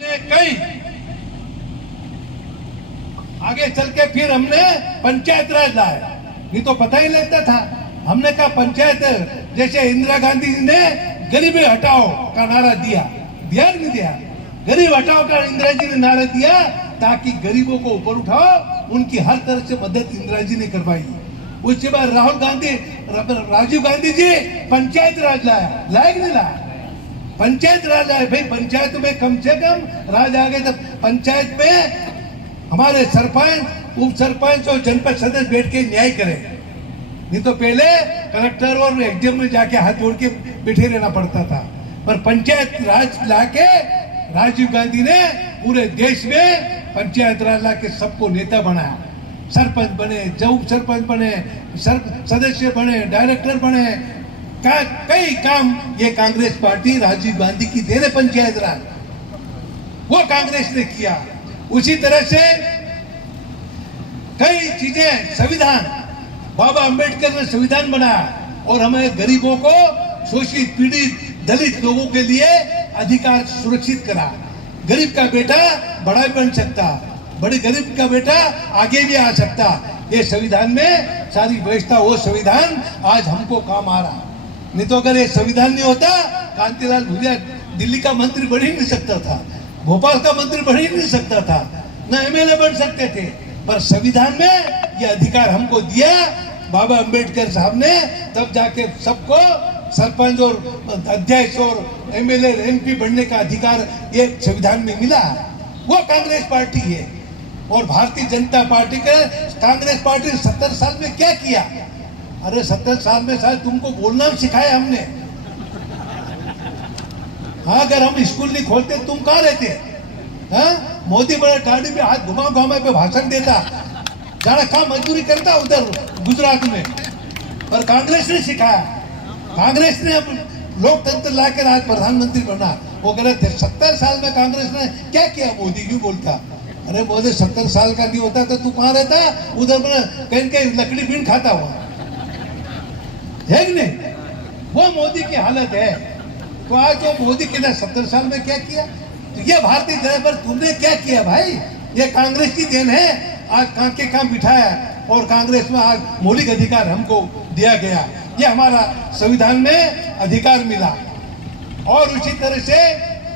कई आगे चल के फिर हमने पंचायत राज लाया, नहीं तो पता ही लगता था। हमने कहा पंचायत, जैसे इंदिरा गांधी जी ने गरीबी हटाओ का नारा दिया, दिया नहीं दिया? गरीब हटाओ का इंदिरा जी ने नारा दिया ताकि गरीबों को ऊपर उठाओ, उनकी हर तरह से मदद इंदिरा जी ने करवाई। उसके बाद राजीव गांधी जी पंचायत राज लाया, लाया कि नहीं लाया? पंचायत राज आए भाई, पंचायत में कम से कम राज आ गए। तो पंचायत में हमारे सरपंच, उप सरपंच और जनपद सदस्य बैठ के न्याय करें, नहीं तो पहले कलेक्टर और एसडीएम में जाके हाथ जोड़ के बैठे रहना पड़ता था। पर पंचायत राज लाके राजीव गांधी ने पूरे देश में पंचायत राज लाके सबको नेता बनाया। सरपंच बने, उप सरपंच बने, सदस्य बने, डायरेक्टर बने, कई काम ये कांग्रेस पार्टी राजीव गांधी की देने पंचायत राज, वो कांग्रेस ने किया। उसी तरह से कई चीजें, संविधान, बाबा अंबेडकर ने संविधान बनाया और हमें गरीबों को, शोषित पीड़ित दलित लोगों के लिए अधिकार सुरक्षित करा। गरीब का बेटा बड़ा भी बन सकता, बड़े गरीब का बेटा आगे भी आ सकता। ये संविधान में सारी व्यवस्था, वो संविधान आज हमको काम आ रहा। नहीं तो अगर ये संविधान नहीं होता, कांतिलाल भूरिया दिल्ली का मंत्री बन ही नहीं सकता था, भोपाल का मंत्री बन ही नहीं सकता था, न एमएलए बन सकते थे। पर संविधान में ये अधिकार हमको दिया बाबा अंबेडकर साहब ने, तब जाके सबको सरपंच और अध्यक्ष और एमएलए एमपी बनने का अधिकार ये संविधान में मिला। वो कांग्रेस पार्टी है। और भारतीय जनता पार्टी के, कांग्रेस पार्टी ने 70 साल में क्या किया? अरे 70 साल में शायद तुमको बोलना सिखाया हमने। हाँ, अगर हम स्कूल नहीं खोलते तुम कहाँ रहते? हाँ, मोदी बड़ा टाड़ी पे हाथ घुमा घुमा पे भाषण देता, जाना कहाँ मजदूरी करता उधर गुजरात में। पर कांग्रेस ने सिखाया, कांग्रेस ने अब लोकतंत्र लाकर आज प्रधानमंत्री बना। वो गलत है। 70 साल में कांग्रेस ने क्या किया? मोदी क्यों बोलता? अरे मोदी 70 साल का नहीं होता तो तू कहाँ रहता? उधर कहीं कहीं लकड़ी बीन खाता हुआ है कि नहीं? वो मोदी की हालत है। तो आज वो मोदी के 70 साल में क्या किया? तो ये भारतीय जनता पर तुमने क्या किया भाई? ये कांग्रेस की देन है। आज कांके काम बिठाया और कांग्रेस में आज मौलिक अधिकार हमको दिया गया, ये हमारा संविधान में अधिकार मिला। और उसी तरह से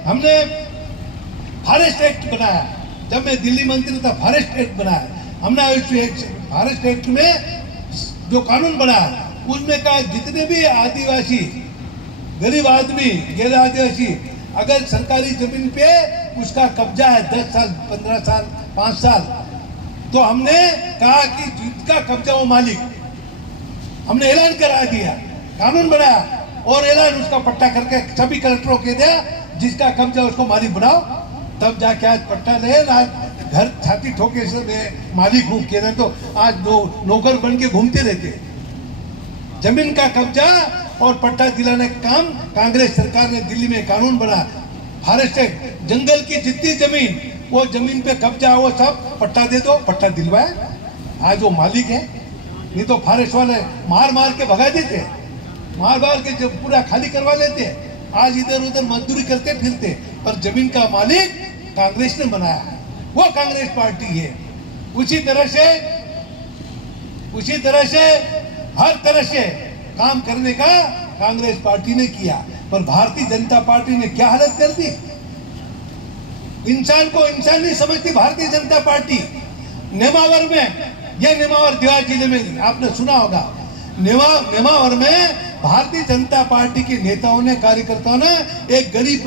हमने फॉरेस्ट एक्ट बनाया। जब मैं दिल्ली मंत्री था, फॉरेस्ट एक्ट बनाया हमने। फॉरेस्ट एक्ट में जो कानून बनाया उसमें कहा जितने भी आदिवासी, गरीब आदमी, गैर आदिवासी, अगर सरकारी जमीन पे उसका कब्जा है 10 साल, 15 साल, 5 साल, तो हमने कहा कि जिसका कब्जा वो मालिक, हमने ऐलान करा दिया, कानून बनाया और ऐलान उसका पट्टा करके सभी कलेक्टरों के दिया, जिसका कब्जा उसको मालिक बनाओ। तब जाके आज पट्टा ले, आज घर छाती ठोके से मैं मालिक हूँ कहना, तो आज नौकर बन के घूमते रहते। जमीन का कब्जा और पट्टा दिलाने का काम कांग्रेस सरकार ने दिल्ली में कानून बना। फॉरेस्ट एक्ट, जंगल की जितनी जमीन, वो जमीन पे कब्जा हो सब पट्टा दे दो, पट्टा दिलवाए, आज वो मालिक है। नहीं तो फॉरेस्ट वाले मार मार के भगा देते, मार मार के जब पूरा खाली करवा लेते, आज इधर उधर मजदूरी करते फिरते। पर जमीन का मालिक कांग्रेस ने बनाया है, वो कांग्रेस पार्टी है। उसी तरह से हर तरह से काम करने का कांग्रेस पार्टी ने किया। पर भारतीय जनता पार्टी ने क्या हालत कर दी? इंसान को इंसान नहीं समझती भारतीय जनता पार्टी। नेमावर में, यह नेमावर देवास जिले में आपने सुना होगा, नेमावर में भारतीय जनता पार्टी के नेताओं ने, कार्यकर्ताओं ने एक गरीब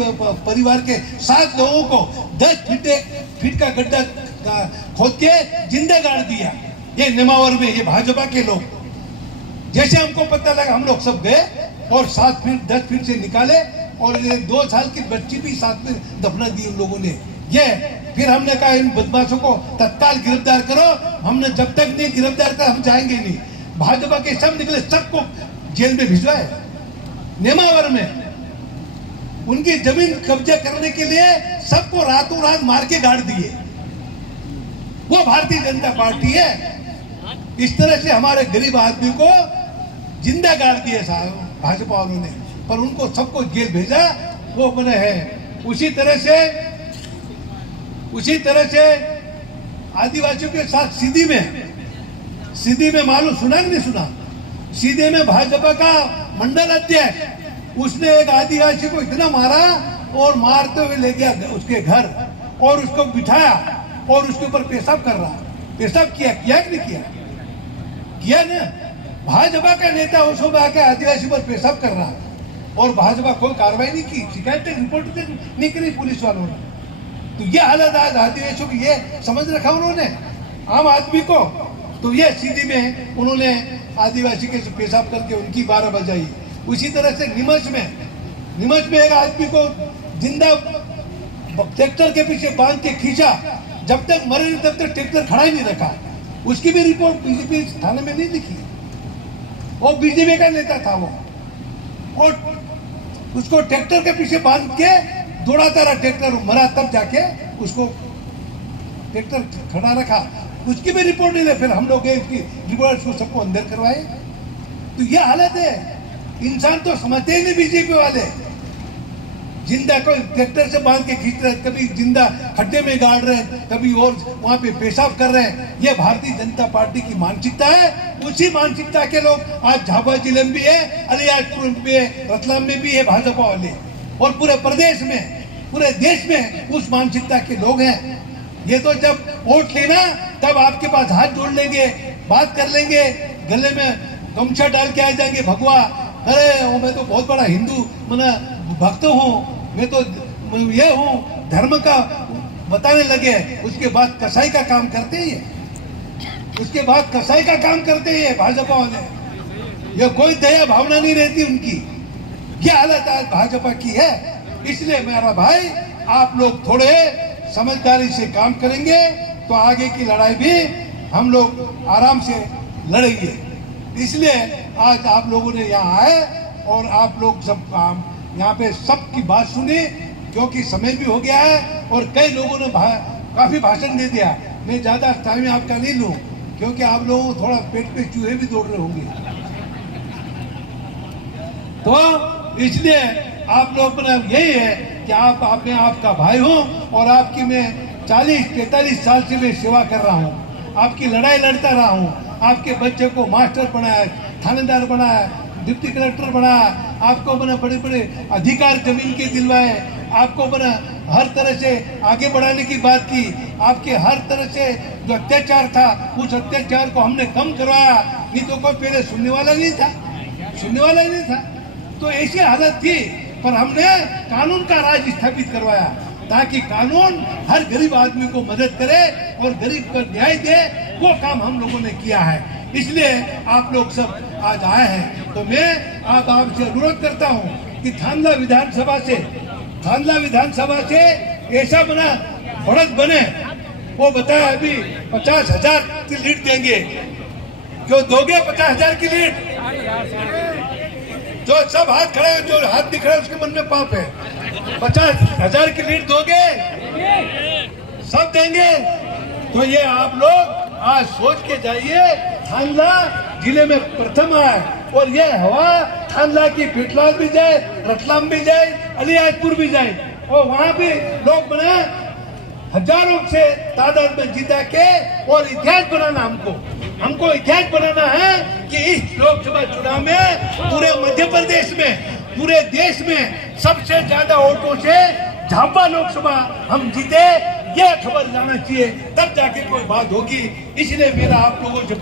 परिवार के 7 लोगों को 10 फीट का गड्ढा खोद के जिंदा गाड़ दिया। ये नेमावर में, ये भाजपा के लोग। जैसे हमको पता लगा हम लोग सब गए और 7 फीट 10 फीट से निकाले और ये 2 साल की बच्ची भी साथ में दफना दी उन लोगों ने। ये फिर हमने कहा इन बदमाशों को तत्काल गिरफ्तार करो। हमने जब तक नहीं गिरफ्तार कर हम जाएंगे नहीं। भाजपा के सब निकले, सबको जेल में भिजवाए। नेमावर में उनकी जमीन कब्जा करने के लिए सबको रातों रात मार के गाड़ दिए। वो भारतीय जनता पार्टी है। इस तरह से हमारे गरीब आदमी को जिंदा गाड़ दिए साहब भाजपा वालों ने, पर उनको सबको जेल भेजा, वो बने हैं। उसी तरह से उसी तरह से आदिवासियों के साथ सीधी में मालूम सुना कि नहीं सुना? सीधे में भाजपा का मंडल अध्यक्ष उसने एक आदिवासी को इतना मारा और मारते हुए ले गया उसके घर और उसको बिठाया और उसके ऊपर पेशाब कर रहा। पेशाब किया कि नहीं किया ना? भाजपा का नेता उसको आके आदिवासी पर पेशाब कर रहा और भाजपा कोई कार्रवाई नहीं की, शिकायत रिपोर्ट नहीं करी पुलिस वालों ने। तो ये हालत आज आदिवासियों की ये समझ रखा उन्होंने आम आदमी को। तो ये सीधी में उन्होंने आदिवासी के पेशाब करके उनकी 12 बजाई। उसी तरह से नीमच में एक आदमी को जिंदा ट्रैक्टर के पीछे बांध के खींचा, जब तक मरे नहीं तब तक ट्रैक्टर खड़ा ही नहीं रखा। उसकी भी रिपोर्ट बीजेपी थाने में नहीं लिखी। वो बीजेपी का नेता था वो, और उसको ट्रैक्टर के पीछे बांध के दौड़ाता रहा, ट्रैक्टर मरा तब जाके उसको ट्रैक्टर खड़ा रखा। उसकी भी रिपोर्ट नहीं ले, फिर हम लोग उसकी रिपोर्ट को सबको अंदर करवाए। तो ये हालत है। इंसान तो समझते ही नहीं बीजेपी वाले। जिंदा को ट्रैक्टर से बांध के खींच रहे, कभी जिंदा खड्डे में गाड़ रहे, कभी और वहां पे पेशाब कर रहे हैं। ये भारतीय जनता पार्टी की मानसिकता है। उसी मानसिकता के लोग आज झाबुआ जिले में भी है, अलियाजपुर में है, रतलाम में भी है भाजपा वाले, और पूरे प्रदेश में, पूरे देश में उस मानसिकता के लोग हैं। ये तो जब वोट लेना तब आपके पास हाथ जोड़ लेंगे, बात कर लेंगे, गले में गमछा डाल के आ जाएंगे, भगवा, अरे मैं तो बहुत बड़ा हिंदू भक्त हूँ, मैं तो ये हूँ, धर्म का बताने लगे। उसके बाद कसाई का काम करते हैं। उसके बाद कसाई का काम करते हैं भाजपा वाले। ये कोई दया भावना नहीं रहती उनकी। ये हालत आज भाजपा की है। इसलिए मेरा भाई, आप लोग थोड़े समझदारी से काम करेंगे तो आगे की लड़ाई भी हम लोग आराम से लड़ेंगे। इसलिए आज आप लोगों ने यहाँ आए और आप लोग सब यहाँ पे सबकी बात सुनी, क्योंकि समय भी हो गया है और कई लोगों ने काफी भाषण दे दिया। मैं ज्यादा टाइम आपका नहीं लूँ, क्योंकि आप लोगों को थोड़ा पेट पे चूहे भी दौड़ रहे होंगे। तो इसलिए आप लोग यही है कि मैं आपका भाई हूँ और आपकी मैं 40-43 साल से मैं सेवा कर रहा हूँ। आपकी लड़ाई लड़ता रहा हूँ। आपके बच्चे को मास्टर बनाया, थानेदार बनाया, डिप्टी कलेक्टर बनाया, आपको बड़े बड़े अधिकार जमीन के दिलवाए, आपको हर तरह से आगे बढ़ाने की बात की। आपके हर तरह से जो अत्याचार था उस अत्याचार को हमने कम करवाया। नहीं तो कोई पहले सुनने वाला ही नहीं था। तो ऐसी हालत थी, पर हमने कानून का राज स्थापित करवाया ताकि कानून हर गरीब आदमी को मदद करे और गरीब को न्याय दे। वो काम हम लोगों ने किया है। इसलिए आप लोग सब आज आए हैं। तो मैं आपसे अनुरोध करता हूँ कि थानला विधानसभा से ऐसा बढ़त बने। वो बताया अभी 50,000 की लीड देंगे। क्यों दोगे 50,000 की लीड? जो सब हाथ खड़े, जो हाथ दिख रहे हैं उसके मन में पाप है। 50,000 की लीड दोगे? सब देंगे। तो ये आप लोग आज सोच के जाइए। थानला जिले में प्रथम आए और ये हवा थानला की पिटलाल भी जाए, रतलाम भी जाए, अलियाजपुर भी जाए, और वहां भी लोग बने हजारों से तादाद में जीता के। और इतिहास बनाना, हमको इतिहास बनाना है कि इस लोकसभा चुनाव में पूरे मध्य प्रदेश में, पूरे देश में सबसे ज्यादा वोटों से झाबुआ लोकसभा हम जीते। यह खबर जाना चाहिए, तब जाके कोई बात होगी। इसलिए मेरा आप लोगों से